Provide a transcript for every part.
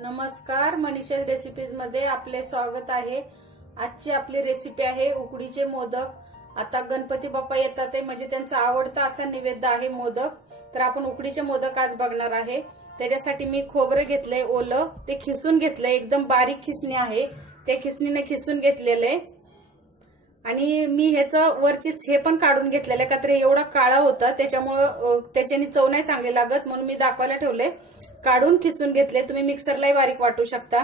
नमस्कार, मनीषा रेसिपीज मध्ये आपले स्वागत आहे। आजची आपली रेसिपी आहे उकडीचे मोदक। आता गणपती बाप्पा येतात ते म्हणजे त्यांचा आवडता असा नैवेद्य आहे मोदक। तर आपण उकडीचे मोदक आज बघणार आहे। त्याच्यासाठी मी खोबरं घेतलंय ओलं, ते खिसून घेतलंय, एकदम बारीक खिसणी आहे, ते खिसणीने खिसून घेतलेले। आणि मी ह्याचं वरची हे पण काढून घेतलेलं का तर एवढा काळा होता त्याच्यामुळे त्याच्याने चव नाही चांगली लागत, म्हणून मी दाखवायला ठेवले। काढून खिसून घेतले, तुम्ही मिक्सरलाही बारीक वाटू शकता।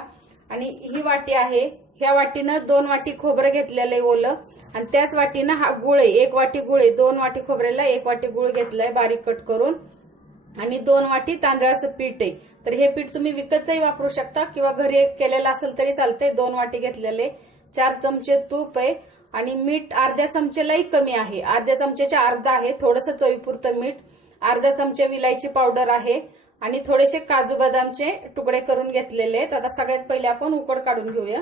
आणि ही वाटी आहे, ह्या वाटीनं 2 वाटी खोबरं घेतलेलं ओलं, आणि त्याच वाटीनं हा गुळ आहे, 1 वाटी गुळ आहे। 2 वाटी खोबऱ्याला 1 वाटी गुळ घेतलाय बारीक कट करून, आणि 2 वाटी तांदळाचं पीठ आहे। तर हे पीठ तुम्ही विकतचंही वापरू शकता किंवा घरी केलेलं असेल तरी चालतंय। 2 वाटी घेतलेले, 4 चमचे तूप आहे, आणि मीठ अर्ध्या चमचेलाही कमी आहे, अर्ध्या चमचेच्या अर्धा आहे, थोडंसं चवीपुरतं मीठ, अर्धा चमचे विलायची पावडर आहे, आणि थोडेसे काजू बदामचे तुकडे करून घेतलेले आहेत। आता सगळ्यात पहिले आपण उकड काढून घेऊया।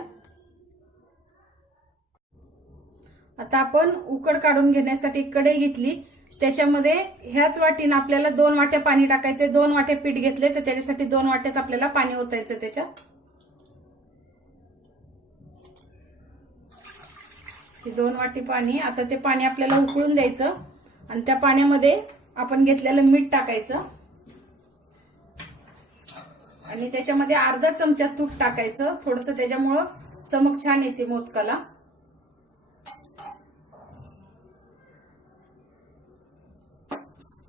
आता आपण उकड काढून घेण्यासाठी कढई घेतली, त्याच्यामध्ये ह्याच वाटीनं आपल्याला 2 वाट्या पाणी टाकायचे। 2 वाट्या पीठ घेतले तर त्याच्यासाठी 2 वाट्याच आपल्याला पाणी ओतायचं त्याच्यात। 2 वाटी पाणी, आता ते पाणी आपल्याला उकळून द्यायचं, आणि त्या पाण्यामध्ये आपण घेतलेलं मीठ टाकायचं, आणि त्याच्यामध्ये अर्धा चमचा तूप टाकायचं, थोडंसं, त्याच्यामुळं चमक छान येते मोदकाला।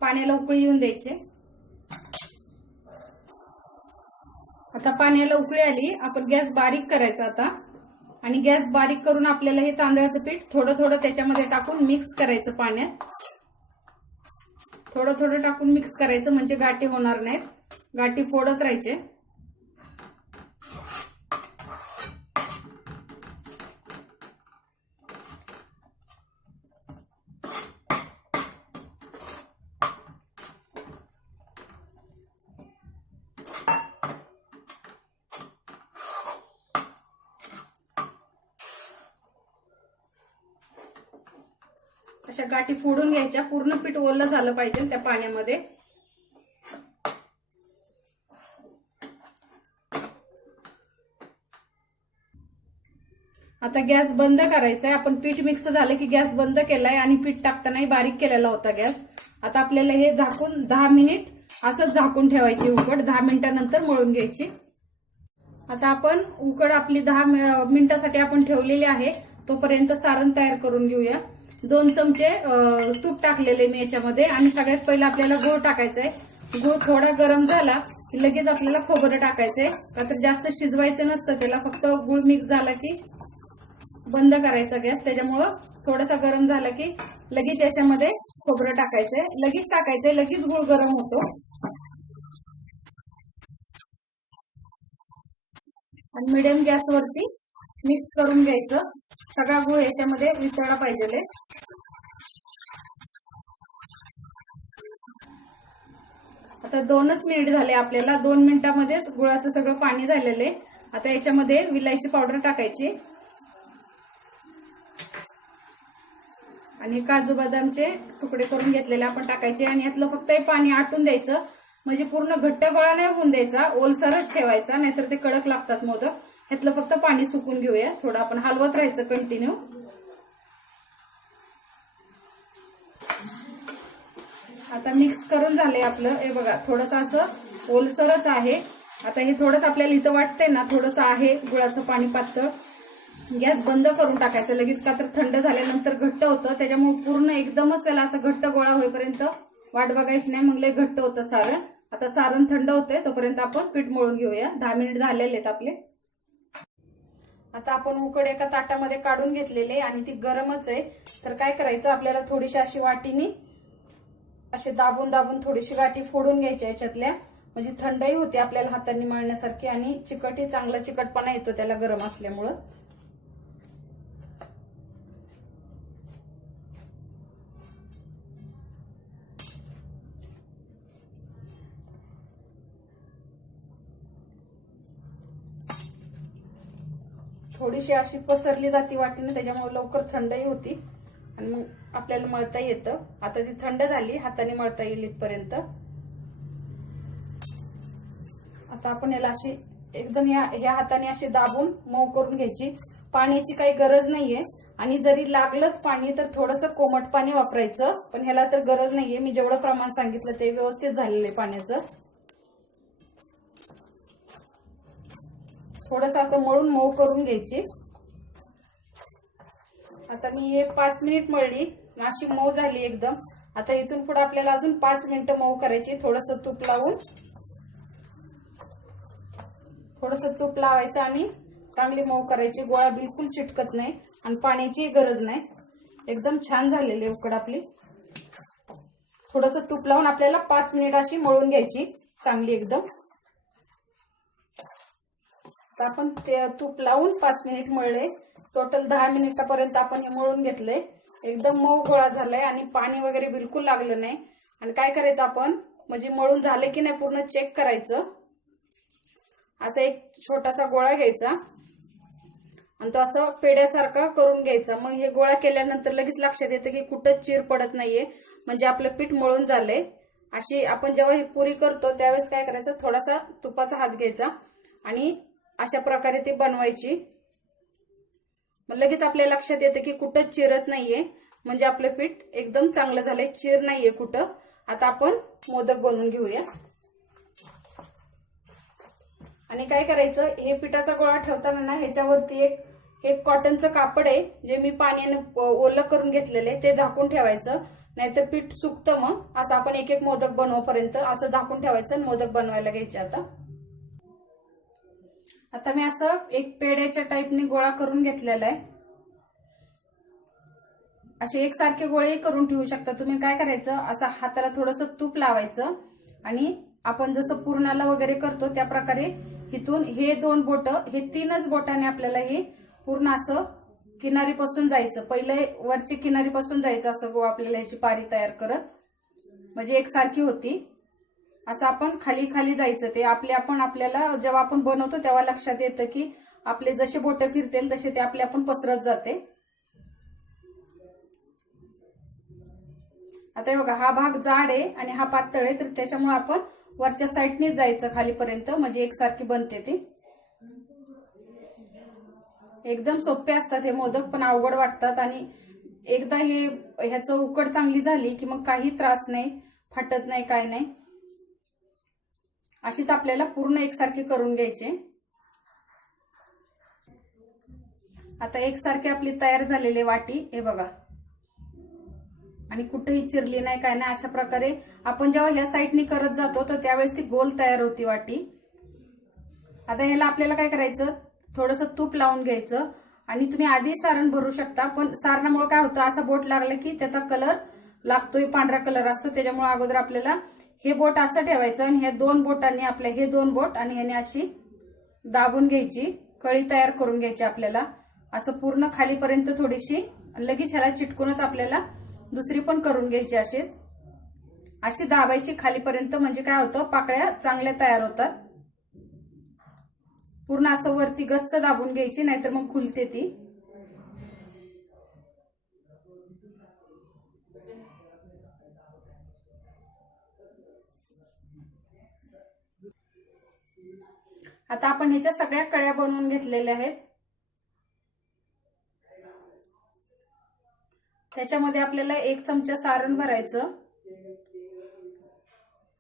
पाण्याला उकळी येऊन द्यायचे। आता पाण्याला उकळी आली, आपण गॅस बारीक करायचा आता, आणि गॅस बारीक करून आपल्याला हे तांदळाचं पीठ थोडं थोडं त्याच्यामध्ये टाकून मिक्स करायचं। पाण्यात थोडं थोडं टाकून मिक्स करायचं, म्हणजे गाठी होणार नाहीत, गाठी फोडत राहायचे। अशा गाठी फोडून घ्यायच्या, पूर्ण पीठ ओलं झालं पाहिजे त्या पाण्यामध्ये। आता गॅस बंद करायचा आहे। आपण पीठ मिक्स झालं की गॅस बंद केलाय, आणि पीठ टाकतानाही बारीक केलेला होता गॅस। आता आपल्याला हे झाकून 10 मिनिट असंच झाकून ठेवायची उकड, 10 मिनिटांनंतर मळून घ्यायची। आता आपण उकड आपली 10 मिनिटासाठी आपण ठेवलेली आहे, तोपर्यंत सारण तयार करून घेऊया। 2 चमचे तूप टाकलेले मी याच्यामध्ये, आणि सगळ्यात पहिला आपल्याला गूळ टाकायचा आहे। गूळ थोडा गरम झाला की लगेच आपल्याला खोबरं टाकायचंय, का तर जास्त शिजवायचं नसतं त्याला, फक्त गूळ मिक्स झाला की बंद करायचा गॅस। त्याच्यामुळं थोडासा गरम झाला की लगेच याच्यामध्ये खोबरं टाकायचंय, लगेच टाकायचंय, लगेच गूळ गरम होतो। आणि मिडियम गॅसवरती मिक्स करून घ्यायचं, सगळा गूळ याच्यामध्ये मिसळला पाहिजे। आता 2च मिनिट झाले आपल्याला, 2 मिनिटांमध्येच गुळाचं सगळं पाणी झालेलं आहे। आता याच्यामध्ये विलायची पावडर टाकायची, आणि काजू बदामचे तुकडे करून घेतलेले आपण टाकायचे, आणि यातलं फक्त हे पाणी आटून द्यायचं, म्हणजे पूर्ण घट्ट गोळा नाही होऊन द्यायचा, ओलसरच ठेवायचा, नाहीतर ते कडक लागतात मोदक। ह्यातलं फक्त पाणी सुकून घेऊया, थोडं आपण हलवत राहायचं कंटिन्यू। आता मिक्स करून झालंय आपलं, हे बघा थोडंसं असं ओलसरच आहे। आता हे थोडंसं आपल्याला इथं वाटतंय ना, थोडंसं आहे गुळाचं पाणी पातळ। गॅस बंद करून टाकायचं लगेच, का तर थंड झाल्यानंतर घट्ट होतं, त्याच्यामुळे पूर्ण एकदमच त्याला असं घट्ट गोळा होईपर्यंत वाट बघायची नाही, मग लय घट्ट होतं सारण। आता सारण थंड होतंय, तोपर्यंत आपण पीठ मळून घेऊया। 10 मिनिट झालेले आहेत आपले। आता आपण उकड एका ताटामध्ये काढून घेतलेले, आणि ती गरमच आहे। तर काय करायचं, आपल्याला थोडीशी अशी वाटीनी असे दाबून दाबून थोडीशी गाठी फोडून घ्यायच्या याच्यातल्या, म्हणजे थंडही होते आपल्याला हातांनी मळण्यासारखी, आणि चिकटही चांगला चिकटपणा येतो त्याला गरम असल्यामुळं। थोडीशी अशी पसरली जाती वाटीने, त्याच्यामुळे लवकर थंडही होती, आणि मग आपल्याला मळता येतं। आता ती थंड झाली, हाताने मळता येईल इथपर्यंत। आता आपण याला अशी एकदम ह्या हाताने अशी दाबून मऊ करून घ्यायची. पाण्याची काही गरज नाहीये आणि जरी लागलंच पाणी तर थोडंसं कोमट पाणी वापरायचं, पण ह्याला तर गरज नाहीये. मी जेवढं प्रमाण सांगितलं ते व्यवस्थित झालेलं आहे पाण्याचं. थोडंसं असं मळून मऊ करून घ्यायची. आता मी हे 5 मिनिट मळली, अशी मऊ झाली एकदम. आता इथून पुढे आपल्याला अजून 5 मिनिटं मऊ करायची. थोडंसं तूप लावायचं आणि चांगली मऊ करायची. गोळा बिलकुल चिटकत नाही आणि पाण्याची गरज नाही. एकदम छान झालेली उकड आपली. थोडंसं तूप लावून आपल्याला 5 मिनिट अशी मळून घ्यायची चांगली एकदम. तर आपण ते तूप लावून 5 मिनिट मळले. टोटल 10 मिनिटापर्यंत आपण हे मळून घेतलंय. एकदम मऊ गोळा झालाय आणि पाणी वगैरे बिलकुल लागलं नाही. आणि काय करायचं आपण, म्हणजे मळून झाले की नाही पूर्ण चेक करायचं. असा एक छोटासा गोळा घ्यायचा आणि तो असं पेड्यासारखा करून घ्यायचा. मग हे गोळा केल्यानंतर लगेच लक्षात येतं की कुठं चीर पडत नाहीये, म्हणजे आपलं पीठ मळून झालंय. अशी आपण जेव्हा ही पुरी करतो त्यावेळेस काय करायचं, थोडासा तुपाचा हात घ्यायचा आणि अशा प्रकारे ती बनवायची. मग लगेच आपल्या लक्षात येतं की कुठं चिरत नाहीये, म्हणजे आपलं पीठ एकदम चांगलं झालंय, चीर नाहीये कुठं. आता आपण मोदक बनवून घेऊया. आणि काय करायचं, हे पिठाचा गोळा ठेवताना ना ह्याच्यावरती एक कॉटनचं कापड आहे, जे मी पाण्याने ओलं करून घेतलेलं आहे, ते झाकून ठेवायचं. नाहीतर पीठ सुकतं. मग असं आपण एक एक मोदक बनवपर्यंत असं झाकून ठेवायचं आणि मोदक बनवायला घ्यायचे. आता मी असं एक पेड्याच्या टाईपने गोळा करून घेतलेला आहे. असे एकसारखे गोळे करून ठेवू शकता तुम्ही. काय करायचं, असं हाताला थोडंसं तूप लावायचं आणि आपण जसं पुरणाला वगैरे करतो त्या प्रकारे इथून हे 2 बोट, हे 3च बोटाने आपल्याला हे पूर्ण असं किनारीपासून जायचं. पहिले वरची किनारीपासून जायचं असं गो आपल्याला ह्याची पारी तयार करत, म्हणजे एकसारखी होती. असं आपण खाली खाली जायचं. ते आपल्याला जेव्हा आपण बनवतो तेव्हा लक्षात येतं की आपले जसे बोट फिरतील तसे ते आपण पसरत जाते. आता हे बघा, हा भाग जाड आहे आणि हा पातळ आहे, तर त्याच्यामुळे आपण वरच्या साईडने जायचं खालीपर्यंत, म्हणजे एकसारखी बनते ती. एकदम सोपे असतात हे मोदक, पण अवघड वाटतात. आणि एकदा ह्याचं उकड चांगली झाली की मग काही त्रास नाही, फाटत नाही, काय नाही. अशीच आपल्याला पूर्ण एकसारखी करून घ्यायची. आता एकसारखी आपली तयार झालेली वाटी हे बघा, आणि कुठेही चिरली नाही, काय नाही. अशा प्रकारे आपण जेव्हा ह्या साईडनी करत जातो तर त्यावेळेस ती गोल तयार होती वाटी. आता ह्याला आपल्याला काय करायचं, थोडंसं तूप लावून घ्यायचं आणि तुम्ही आधी सारण भरू शकता, पण सारणामुळे काय होतं, असा बोट लागला की त्याचा कलर लागतोय, पांढरा कलर असतो. त्याच्यामुळे अगोदर आपल्याला हे बोट असं ठेवायचं आणि ह्या 2 बोटांनी आपल्या हे 2 बोट आणि ह्याने अशी दाबून घ्यायची, कळी तयार करून घ्यायची आपल्याला असं पूर्ण खालीपर्यंत थोडीशी. लगेच ह्याला चिटकूनच आपल्याला दुसरी पण करून घ्यायची. अशी दाबायची खालीपर्यंत, म्हणजे काय होतं, पाकळ्या चांगल्या तयार होतात. पूर्ण असं वरती गच्च दाबून घ्यायची, नाहीतर मग खुलते ती. आता आपण ह्याच्या सगळ्या कळ्या बनवून घेतलेल्या आहेत. त्याच्यामध्ये आपल्याला 1 चमचा सारण भरायचं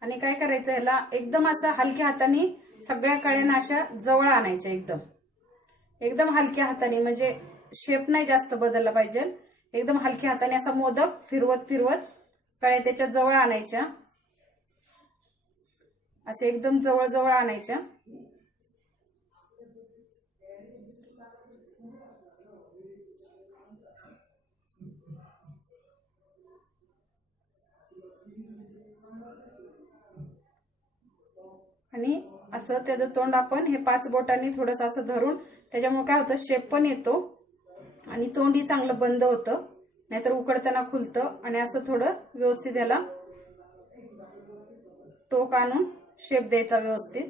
आणि काय करायचं, ह्याला एकदम असं हलक्या हाताने सगळ्या कळ्यांना अशा जवळ आणायच्या. एकदम हलक्या हाताने, म्हणजे शेप नाही जास्त बदलला पाहिजे. एकदम हलक्या हाताने असा मोदक फिरवत फिरवत कळ्या त्याच्या जवळ आणायच्या. असे एकदम जवळ जवळ आणायच्या. आणि असं त्याचं तोंड आपण हे 5 बोटांनी थोडंसं असं धरून, त्याच्यामुळे काय होतं, शेप पण येतो आणि तोंडही चांगलं बंद होतं, नाहीतर उकडताना खुलतं. आणि असं थोडं व्यवस्थित याला टोक आणून शेप द्यायचा व्यवस्थित.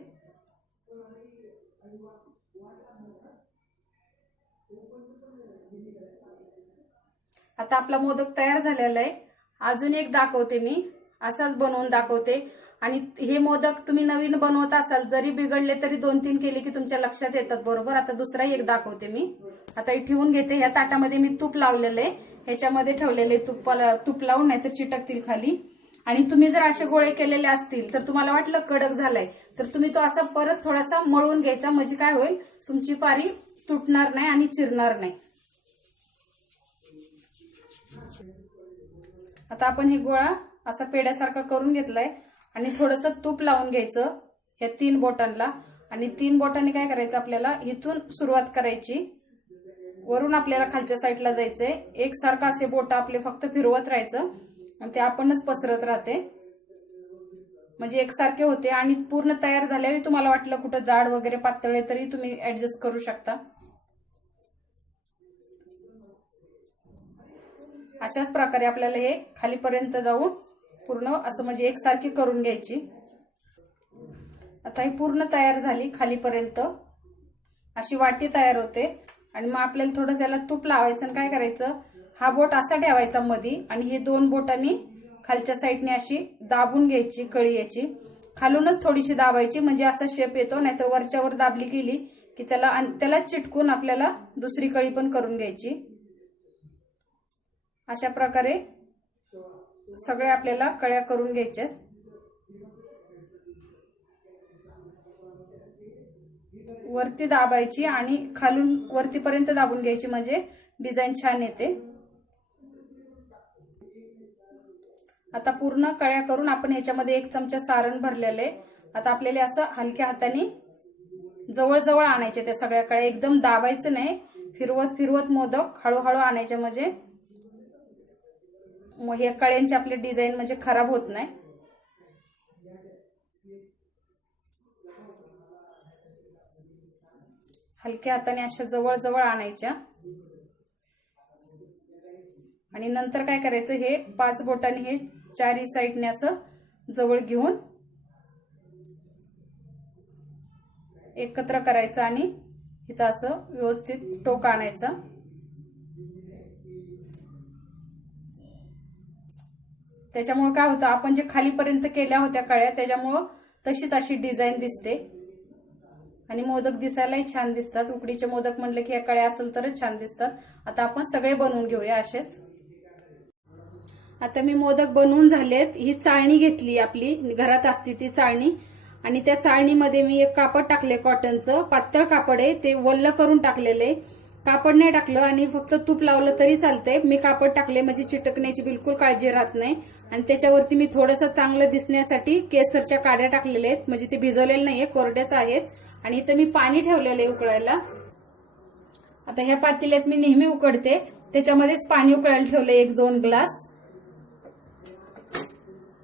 आता आपला मोदक तयार झालेला आहे. अजून एक दाखवते मी, असाच बनवून दाखवते. आणि हे मोदक तुम्ही नवीन बनवत असाल जरी बिघडले तरी 2-3 केले की तुमच्या लक्षात येतात बरोबर. आता दुसराही एक दाखवते मी. आता हे ठेवून घेते. ह्या ताटामध्ये मी तूप लावलेलं आहे, ह्याच्यामध्ये ठेवलेले तूप लावून, नाहीतर चिटकतील खाली. आणि तुम्ही जर असे गोळे केलेले असतील तर तुम्हाला वाटलं कडक झालाय तर तुम्ही तो असा परत थोडासा मळून घ्यायचा, म्हणजे काय होईल तुमची पारी तुटणार नाही आणि चिरणार नाही. आता आपण हे गोळा असा पेड्यासारखा करून घेतलाय आणि थोडंसं तूप लावून घ्यायचं ह्या 3 बोटांना. आणि 3 बोटांनी काय करायचं, आपल्याला इथून सुरुवात करायची, वरून आपल्याला खालच्या साईडला जायचंय. एकसारखं असे बोट आपले फक्त फिरवत राहायचं आणि ते आपणच पसरत राहते, म्हणजे एकसारखे होते. आणि पूर्ण तयार झाल्यावर तुम्हाला वाटलं कुठं जाड वगैरे पातळ तरी तुम्ही ऍडजस्ट करू शकता. अशाच प्रकारे आपल्याला हे खालीपर्यंत जाऊन पूर्ण असं म्हणजे एकसारखी करून घ्यायची. आता ही पूर्ण तयार झाली खालीपर्यंत, अशी वाटी तयार होते. आणि मग आपल्याला थोडंसं याला तूप लावायचं आणि काय करायचं, हा बोट असा ठेवायचा मध्ये आणि हे 2 बोटांनी खालच्या साईडने अशी दाबून घ्यायची कळी याची. खालूनच थोडीशी दाबायची म्हणजे असा शेप येतो, नाहीतर वरच्यावर दाबली गेली की त्याला चिटकून आपल्याला दुसरी कळी पण करून घ्यायची. अशा प्रकारे सगळे आपल्याला कळ्या करून घ्यायच्या. वरती दाबायची आणि खालून वरतीपर्यंत दाबून घ्यायची, म्हणजे डिझाईन छान येते. आता पूर्ण कळ्या करून आपण ह्याच्यामध्ये 1 चमचा सारण भरलेले. आता आपल्याला असं हलक्या हाताने जवळ आणायचे त्या सगळ्या कळ्या, एकदम दाबायचं नाही, फिरवत फिरवत मोदक हळूहळू आणायचे, म्हणजे हे कळ्यांची आपली डिझाईन म्हणजे खराब होत नाही. हलक्या हाताने अशा जवळ आणायच्या. आणि नंतर काय करायचं, हे 5 बोटांनी हे 4ही साईडने असं जवळ घेऊन एकत्र करायचं आणि इथं असं व्यवस्थित टोक आणायचा. त्याच्यामुळे काय होतं, आपण जे खालीपर्यंत केल्या होत्या कळ्या त्याच्यामुळं तशीच अशी डिझाईन दिसते आणि मोदक दिसायलाही छान दिसतात. उकडीचे मोदक म्हणले की ह्या कळ्या असेल तरच छान दिसतात. आता आपण सगळे बनवून घेऊया असेच. आता मी मोदक बनवून झालेत. ही चाळणी घेतली, आपली घरात असते ती चाळणी, आणि त्या चाळणीमध्ये मी एक कापड टाकले, कॉटनचं पातळ कापड आहे, ते वल्ल करून टाकलेले. कापड नाही टाकलं आणि फक्त तूप लावलं तरी चालतंय. मी कापड टाकले म्हणजे चिटकण्याची बिलकुल काळजी राहत नाही. आणि त्याच्यावरती मी थोडंसं चांगलं दिसण्यासाठी केसरच्या काड्या टाकलेल्या आहेत, म्हणजे ते भिजवलेले नाहीये, कोरड्याच आहेत. आणि इथं मी पाणी ठेवलेलं आहे उकळायला. आता ह्या पातेल्यात मी नेहमी उकडते, त्याच्यामध्येच पाणी उकळायला ठेवलं 1-2 ग्लास.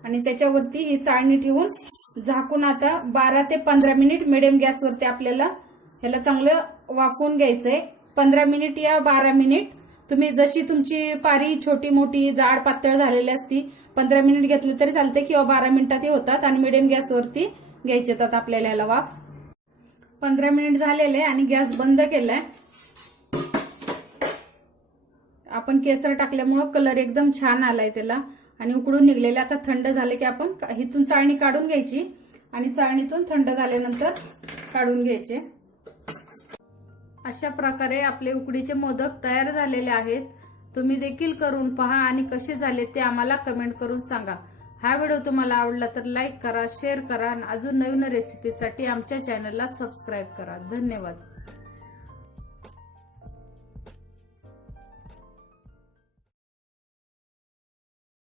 आणि त्याच्यावरती ही चाळणी ठेवून झाकून आता 12 ते 15 मिनिट मिडियम गॅसवरती आपल्याला ह्याला चांगलं वाफवून घ्यायचंय. 15 मिनिट या 12 मिनिट, तुम्ही जशी तुमची पारी छोटी मोठी जाड पातळ झालेली असती 15 मिनिट घेतली तरी चालते, किंवा 12 मिनिटात होतात. आणि मिडियम गॅसवरती घ्यायचे येतात आपल्याला ह्याला वाफ. 15 मिनिट झालेले आणि गॅस बंद केलाय. आपण केसर टाकल्यामुळं कलर एकदम छान आलाय त्याला आणि उकडून निघलेले. आता थंड झाले की आपण इथून चाळणी काढून घ्यायची आणि चाळणीतून थंड झाल्यानंतर काढून घ्यायचे. अशा प्रकारे आपले उकडीचे मोदक तयार झालेले आहेत. तुम्ही देखील करून पहा आणि कसे झाले ते आम्हाला कमेंट करून सांगा. हा व्हिडिओ तुम्हाला आवडला तर लाईक करा, शेअर करा आणि अजून नवीन रेसिपीसाठी आमच्या चॅनलला सबस्क्राईब करा. धन्यवाद.